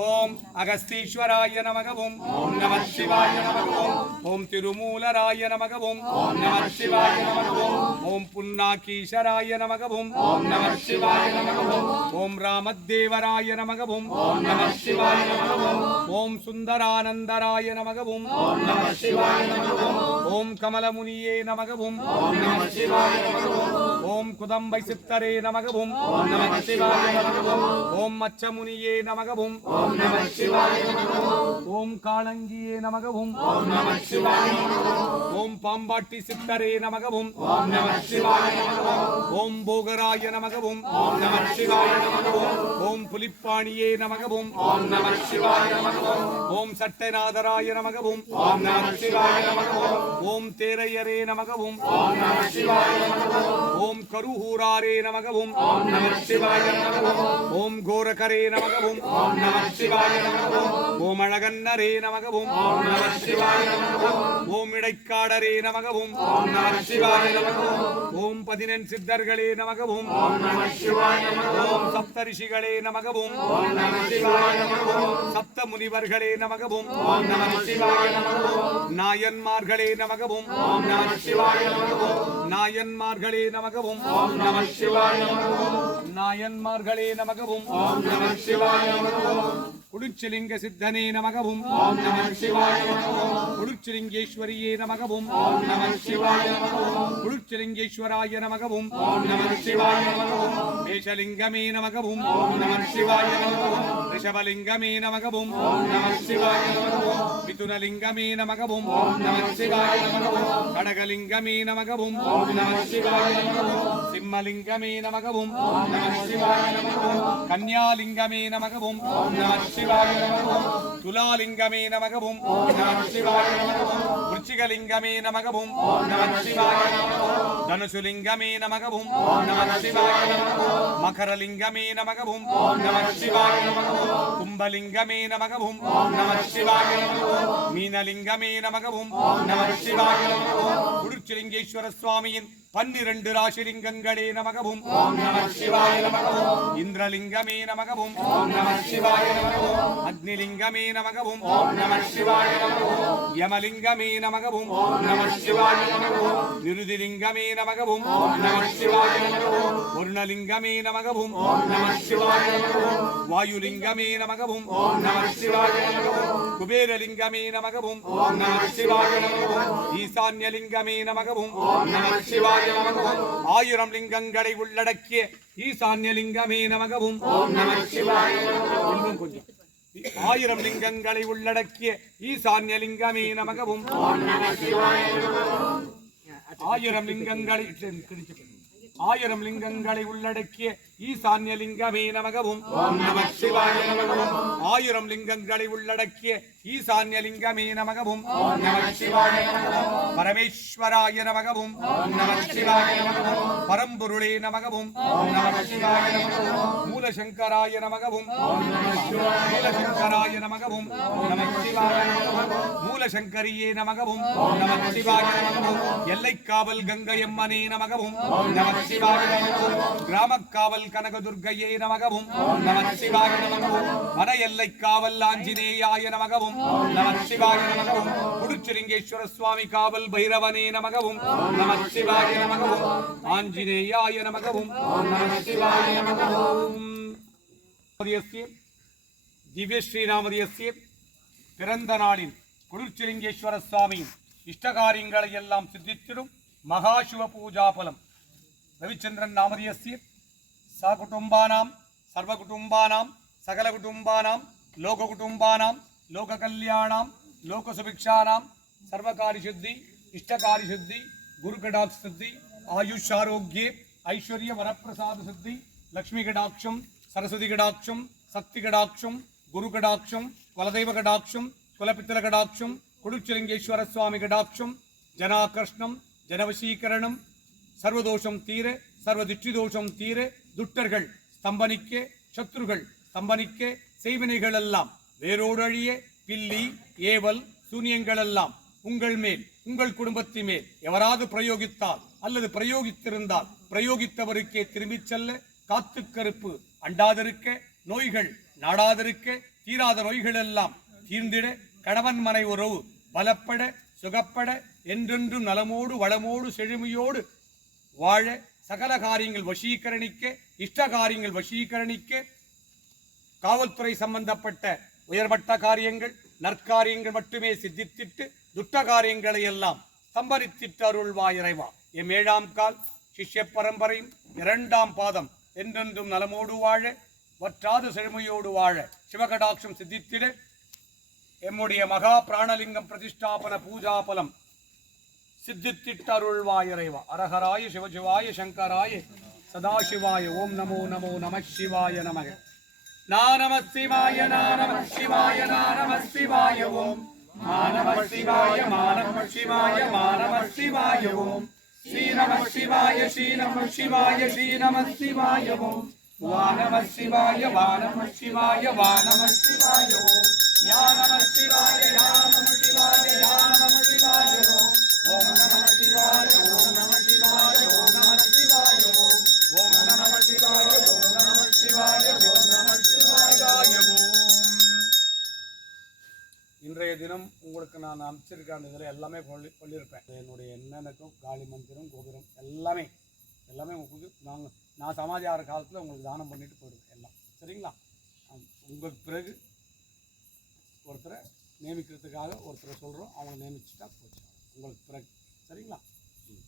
ஓம் அகஸ்தீஸ்வராய நமகவும் ஓம் நம சிவாய நமகவும் ஓம் திருமூலராய நமகவும் ஓம் நம சிவாய நமகவும் ஓம் புன்னாக்கீசராய நமகவும் ஓம் நம சிவாய நமகவும் ஓம் ராமதேவராய நமகவும் ஓம் நம சிவாய நமகவும் ஓம் சுந்தரானந்தராய நமகவும் ஓம் நம சிவாய நமகவும் ஓம் கமலமுனியே நமகவும் ஓம் நம சிவாய நமகவும் ஓம் குதம்பை சித்தரே நமகவும் ஓம் நம சிவாய நமகவும் ஓம் மச்சமுனியே நமகவும் ஓம் நம சிவாய நமகவும் ஓம் காளங்கியே நமகவும் ஓம் சிவாய நமகவும் ஓம் பாம்பாட்டி சித்தரே நமகவும் ஓம் போகராய நமகவும் ஓம் புலிப்பாணியே நமகவும் ஓம் சட்டநாதராய நமகவும் ஓம் தேரையரே நமகவும் ஓம் நம சிவாய நமகவும் ஓம் கோரகரே நமகவும் ஓம் அழகன்னரே நமகவும் ஓம் இடைக்காடரே நமகவும் ஓம் பதினெண் சித்தர்களே நமகவும் ஓம் சப்தரிஷிகளே நமகவும் சப்த முனிவர்களே நமகவும் நாயன்மார்களே நமகவும் நாயன்மார்களே நமகவும் ஓம் நம சிவாய நமகவும் நாயன்மார்களே நமகவும். ஓம் நம சிவாய நமகவும் குடுச்சிலிங்க சித்தனே நமகவும். ஓம் நம சிவாய நமகவும் குடுச்சிலிங்கேஸ்வரியே நமகவும். ஓம் நம சிவாய நமகவும் குடுச்சிலிங்கேஸ்வராய நமகவும். ஓம் நம சிவாய நமகவும் மேஷலிங்கமே நமகவும். ஓம் நம சிவாய ரிஷபலிங்கமே நமகவும். ஓம் நம சிவாய மிதுனலிங்கமே நமகவும். ஓம் நம சிவாய கடகலிங்கமே நமகவும். ஓம் நம சிவாய சிம்மலிங்கமே நமகவும். கன்யாலிங்கமே நமகவும். துலாலிங்கமே நமகவும். ஓம் நமகவும். விருச்சிகலிங்கமே நமகவும். தனுசுலிங்கமே நமகவும். மகரலிங்கமே நமகவும். கும்பலிங்கமே நமகவும். மீனலிங்கமே நமகவும். ஓம் நமகவும். குருச்சிலிங்கேஸ்வர சுவாமியின் பன்னிரண்டு ராசிலிங்கங்களே நமகவும் இந்திரலிங்கமே நமகவும் அக்னிலிங்கமே நமகவும் யமலிங்கமே நமகவும் நிருதிலிங்கமே நமகவும் வருணலிங்கமே நமகவும் வாயுலிங்கமே நமகவும் குபேரலிங்கமே நமகவும் ஈசான்யலிங்கமே நமகவும் சிவாய ஆயிரம் லிங்கங்களை உள்ளடக்கிய நம சிவாய நமகவும் கொஞ்சம். ஆயிரம் லிங்கங்களை உள்ளடக்கிய நம சிவாய நமகவும் ஆயிரம் லிங்கங்களை ஆயிரம் லிங்கங்களை உள்ளடக்கிய ஈசான்யலிங்கமே நமகவும் ஆயிரம் லிங்கங்களை உள்ளடக்கிய ஈசான்யலிங்கமே நமகவும் பரமேஸ்வராய நமகவும் பரம்பொருளே நமகவும் சிவாய நமகவும் மூலசங்கராய நமகவும் மூலசங்கராய நமகவும் நம சிவாய நமகவும் மூலசங்கரியே நமகவும் ஓம் நம நமகவும். எல்லைக்காவல் நம சிவாய நமகவும். கிராமக்காவல் எல்லை காவல் ஓம் நமகவும் வன ஆஞ்சநேயாய நமகவும். நம சிவாய நமகவும். புடுச்சிலிங்கேஸ்வர சுவாமி காவல் பைரவனே நமகவும். ஓம் நம சிவாய நமகவும். ஆஞ்சநேயாய நமகவும். ஓம் நம சிவாய நமகவும். திவ்ய ஸ்ரீநாமதியஸ்ய பிறந்த நாளில் குளிர்ச்சிலிங்கேஸ்வர சுவாமியின் இஷ்டகாரியங்களை எல்லாம் சித்தித்திடும் மகாசிவ பூஜா பலம். ரவிச்சந்திரன் நாமதியஸ்ய సకుటుంబానం సర్వకుటుంబానం సకల కుటుంబానాం లోకకుటుంబానాం లోకకళ్యాణం లోకసుభిక్షానాం సర్వకార్యశుద్ధి ఇష్టకార్యశుద్ధి ఆయుష్ ఆరోగ్యే ఐశ్వర్య వరప్రసాద శుద్ధి లక్ష్మీ కటాక్షం సరస్వతి కటాక్షం శక్తి కటాక్షం గురు కటాక్షం కులదైవ కటాక్షం కులపిత్తల కటాక్షం కొడుచులింగేశ్వర స్వామి కటాక్షం జనాకర్షణం జనవశీకరణం సర్వదోషం తీరే సర్వదిష్టిదోషం తీరే துட்டர்கள் ஸ்தம்பனிக்க சத்ருகள் ஸ்தம்பனிக்க செய்வினைகள் எல்லாம் வேரோடு அழிய பில்லி ஏவல் சூனியங்கள் எல்லாம் உங்கள் மேல் உங்கள் குடும்பத்தின் மேல் எவராது பிரயோகித்தால் அல்லது பிரயோகித்திருந்தால் பிரயோகித்தவருக்கே திரும்பிச் செல்ல காத்து கருப்பு அண்டாதிருக்க நோய்கள் நாடாதிருக்க தீராத நோய்கள் எல்லாம் தீர்ந்திட கணவன் மனை உறவு பலப்பட சுகப்பட என்றென்றும் நலமோடு வளமோடு செழுமையோடு வாழ சகல காரியங்கள் வசீகரணிக்க இஷ்ட காரியங்கள் வசீகரணிக்க காவல்துறை சம்பந்தப்பட்ட உயர்மட்ட காரியங்கள் நற்காரியங்கள் மட்டுமே சித்தித்திட்டு துட்ட காரியங்களை எல்லாம் சம்பரித்திட்டு அருள்வா இறைவா. எம் ஏழாம் கால் சிஷ்ய பரம்பரையும் இரண்டாம் பாதம் என்றென்றும் நலமோடு வாழ வற்றாது செழுமையோடு வாழ சிவகடாட்சம் சித்தித்திட. எம்முடைய மகா பிராணலிங்கம் பிரதிஷ்டாபன பூஜாபலம் சித்தித்திட்டருள்வாய இறைவா அரஹராய சிவசிவாய சங்கராய சதாசிவாய. ஓம் நமோ நமோ நம சிவாய நமக. நானம சிவாய நானம சிவாய நானம சிவாய ஓம் மானம சிவாய மானம சிவாய மானம சிவாய ஓம் ஸ்ரீநம சிவாய ஸ்ரீநம சிவாய ஸ்ரீநம சிவாய ஓம் வானம சிவாய வானம சிவாய வானம சிவாய ஓம் இன்றைய தினம் உங்களுக்கு நான் அமைச்சிருக்க அந்த இதில் எல்லாமே சொல்லி சொல்லியிருப்பேன் என்னுடைய என்னென்னக்கும் காளி மந்திரம் கோபுரம் எல்லாமே எல்லாமே உங்களுக்கு நாங்கள் நான் சமாதி ஆகிற காலத்தில் உங்களுக்கு தானம் பண்ணிட்டு போயிடுவேன் எல்லாம். சரிங்களா? உங்களுக்கு பிறகு ஒருத்தரை நியமிக்கிறதுக்காக ஒருத்தரை சொல்கிறோம் அவங்க நியமிச்சுட்டா போச்சு. உங்களுக்கு பிறகு. சரிங்களா? ம்.